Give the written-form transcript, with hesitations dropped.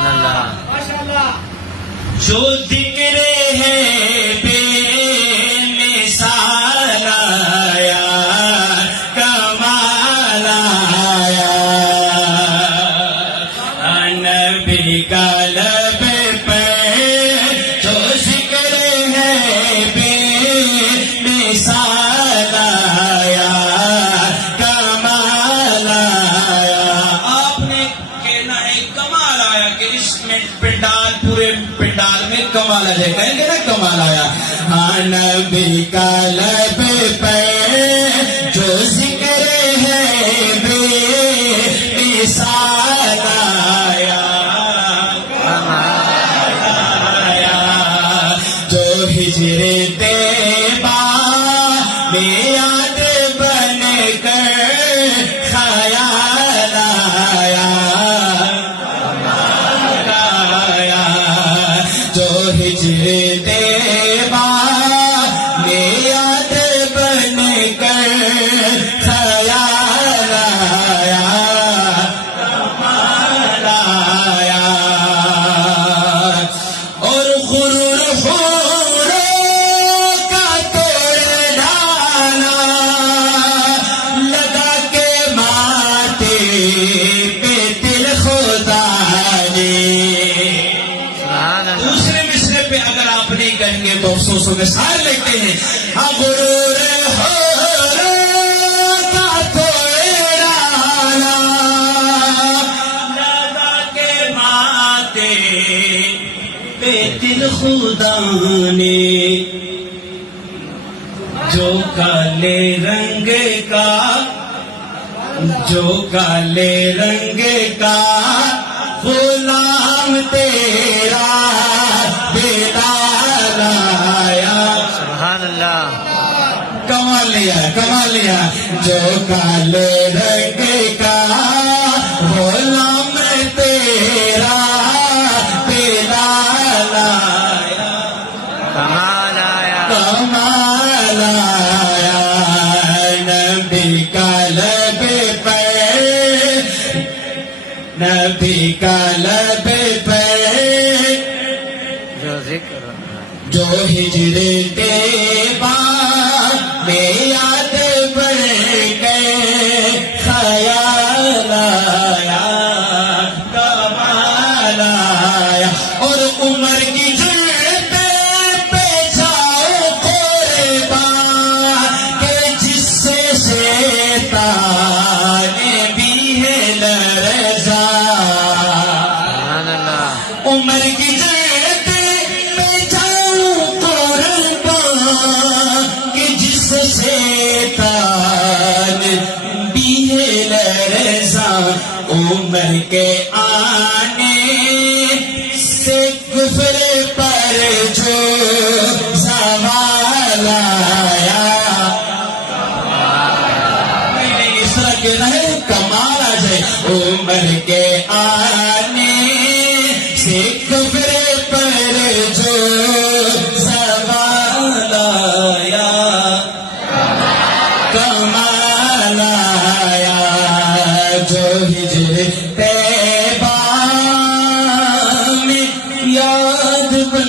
سبحان اللہ. جو ذکر ہے بے مثال آیا کمال آیا نبی کا لب پہ جو ذکر ہے بے مثال آیا کمال آیا. آپ نے کہنا ہے کمال آیا کہ اس میں پنڈال پورے پنڈال میں کمال آ جائے. کہیں گے نا کمال آیا. ہاں نبی کا لب پہ جو ذکر ہے بے مثال آیا آیا جو ہجر طیبہ میں یاد بن کر خیال آیا آیا جو ہجر طیبہ میں یاد بن کر خیال آیا کمال آیا. اور غرور حوروں کا توڑ ڈالا لگا کے ماتے پہ دل خدا نے. سبحان اللہ. دوسرے مصرے پہ اگر آپ نہیں کہیں گے تو افسوسوں کے ساتھ لکھتے ہیں. ہاں غرور حوروں کا توڑ ڈالا لگا کے ماتے پہ دل خدا نے. جو کالے رنگ کا جو کالے رنگ کا غلام تیرا بلال آیا. سبحان اللہ. کمال لیا کمال لیا. جو کالے رنگ کا غلام تیرا بلال آیا کمال آیا. کمال آیا. نبی کا لب پہ نبی کا لب پہ جو ذکر جو ہجر طیبہ میں یاد بن گئے خیال آیا کمال آیا. اور عمر کی جلد پہ جاؤ قربان کہ جس سے شیطان بھی ہے لرزا. سبحان اللہ. عمر کی جلد پہ جاؤ قربان کہ جس سے شیطان بھی ہے لرزا. عمر کے آنے سے کفر پر جو زوال آیا. نہیں اس طرح کے نہیں کمال آ جائے. عمر کے آنے سے کفر پر جو زوال آیا کمال آیا. جو ہجر طیبہ میں یاد بن